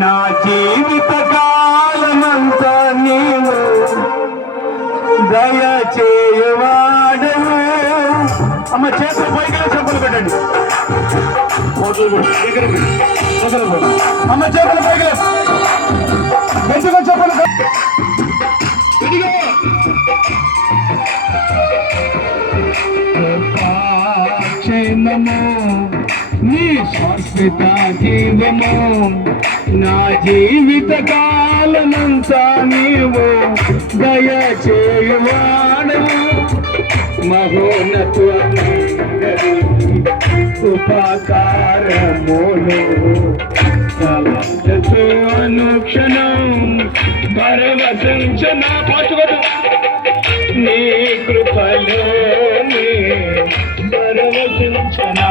నా జీవిత కాలమంతా నీవు దయచేయవాడవు. అమ్మ చేతులు పైకి చెప్పులు పెట్టండి. అమ్మ చేతులు పైకి గట్టిగా చెప్పులు క్షేమము నీ శాశ్వత జీవము నా జీవిత కాలమంతా నీవు దయచేయవాడవు. మహోన్నతమైనది ఉపకారములు తలచుచు అనుక్షణం పరవశించన పాటుగడు నీ కృపలోనే పరవశించనా.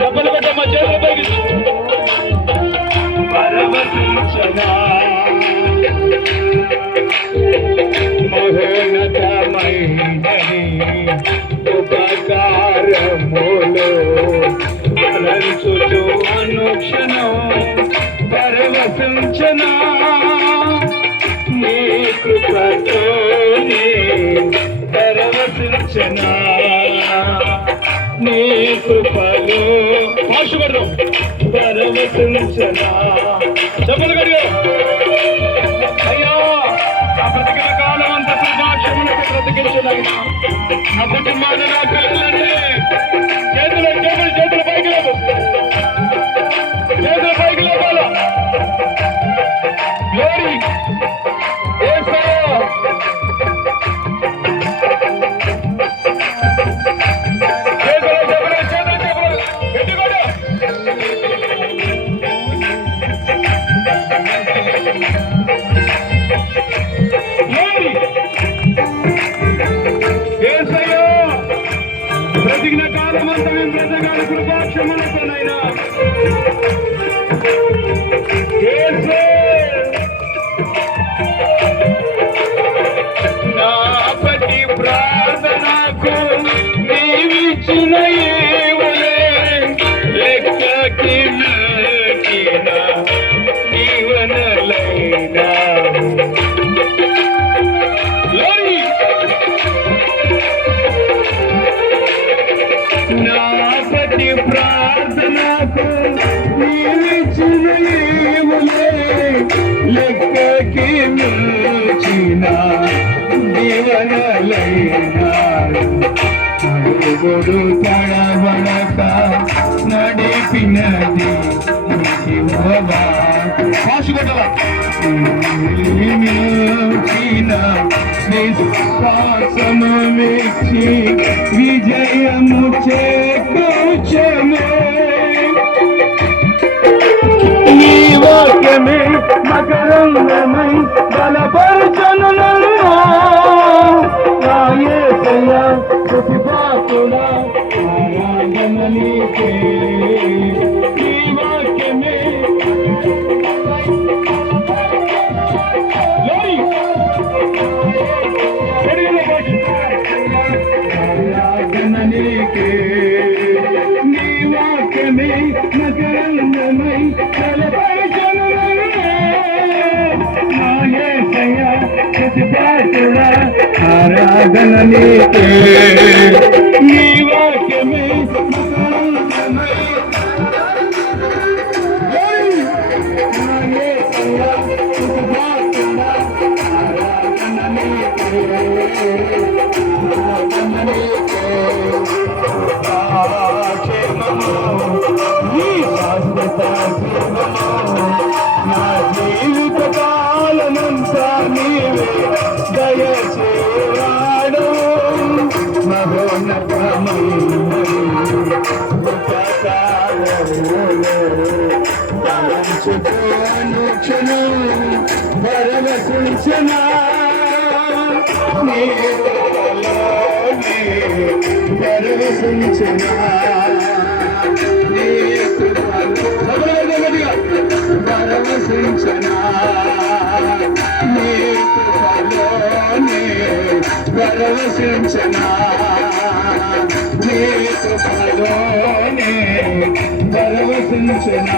డబ్బులు పెట్ట మధ్యలో పరవశించనా. మహోన్నతమైనది ఉపకారములు తలచుచు అనుక్షణం పరవశించనా. నీ కృపతోనే పరవశించనా. నీ కృపలో పాశుగడు పరవశించనా. చెప్పలు గడిగా అయ్యా నా బ్రతికిన కాలం అంతా సుభాషములకు బ్రతికించదగిన నా కుటుంబాన్ని నా పిల్లలంటే చేతులు చేతులు పైకి లేదు, చేతులు పైకి లేపాల. గ్లోరీ బ్రతికిన కాలమంతా మేము బ్రతకాలి కృపాక్షమలతోనైనా. నా ప్రతి ప్రార్థనకు నీవిచ్చిన ఏవలే లెక్కకి నచ్చిన జీవనలైనా. నా ప్రతి ప్రార్థనకు నీవిచ్చిన ఏవలే లెక్కకి మించిన దీవెనలైనాడు. అడుగుడు తడబడక నడిపినది యెహోవా. పాశుగడవ మించిన విశ్వాసము మెచ్చి విజయము చేకూర్చెను. నీ వాక్యమే మకరంగమై బలపరచును నన్ను. నా యేసయ్యా స్తుతిపాత్రుడా ఆరాధన నీకే. నీ వాక్యమే ఆరాధన నీకే. నీ వాక్యమే మకరంగమై బలపరచును నన్ను. నా యేసయ్యా స్తుతిపాత్రుడా ఆరాధన నీకే. నీ వాక్యమే మకరంగమై నా యేసయ్యా స్తుతిపాత్రుడా ఆరాధన నీకే. నా జీవిత కాలమంతా నీవే దయచేవాడు. మహోన్నతమైనది ఉపకారములు తలంచుచు అనుక్షణం పరవశించనా. నీ కృపలోనే పరవశించనా. నీ కృపలో పరవశించనా. నీ కృపలోనే పరవశించనా. నీ కృపలోనే పరవశించనా. పరవశించిన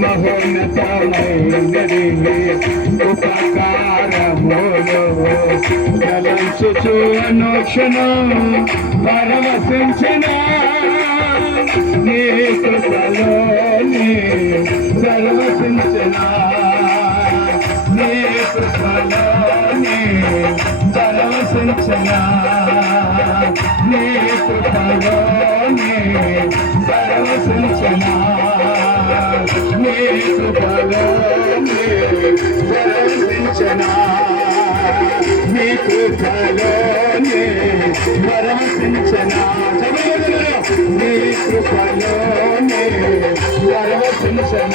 మహోన్నతమైనది ఉపకారములు తలంచుచు అనుక్షణం పరవశించిన నీ కృపలోని పరవశించిన నీ కృపలోని పరవశించిన నీ కృపలోని పరవశించిన నీ కృపలోని పరవశించిన నీ కృపలోని పరవశించిన నీ కృపలోని పరవశించిన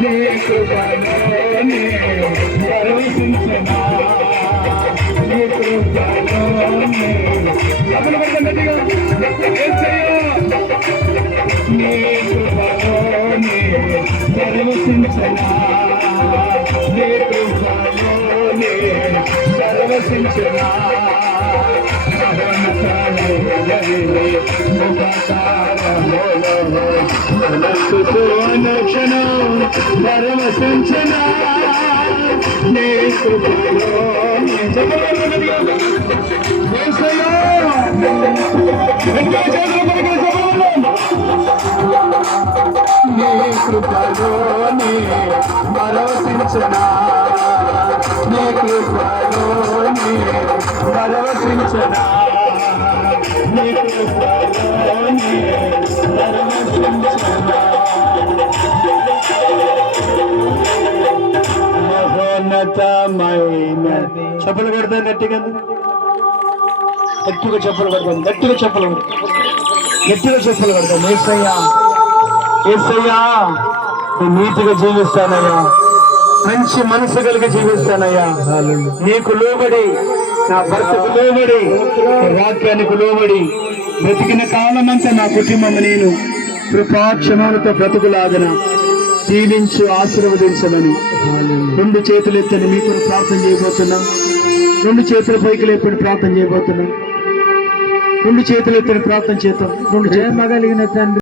నీ కృపలోని పరవశించిన నీ కృపలోని నీ కృపలోని పరవశించిన నీ కృపలోని పరవశించిన అనుక్షణం పరవశించిన నీ కృపలోని నీ కృపలోని పరవశించిన నీ కృపలోని పరవశించిన నీ కృపలోని పరవశించిన మహోన్నతమైనది. చెప్పులు కొడతాను గట్టిగా, గట్టిగా చెప్పులు కొడతాను, గట్టిగా చెప్పులు కొడతాను, గట్టిగా చెప్పులు కొడతాను. ఏసయ్యా ఏసయ్యా నేను నీతిగా జీవిస్తానయ్యా, మంచి మనసు కలిగి జీవిస్తానయ్యా, నీకు లోబడి నా భర్తకు లోబడి వాక్యానికి లోబడి బ్రతికిన కాలమంతా నా కుటుంబం నేను కృపాక్షమాలతో బ్రతుకులాగన దీవించు ఆశీర్వదించమని రెండు చేతులు ఎత్తని మీకు ప్రార్థన చేయబోతున్నాం. రెండు చేతుల పైకి లేపని ప్రార్థన చేయబోతున్నాం. రెండు చేతులు ఎత్తని ప్రార్థన చేద్దాం. రెండు చేతులు మగలిగిన తండ్రి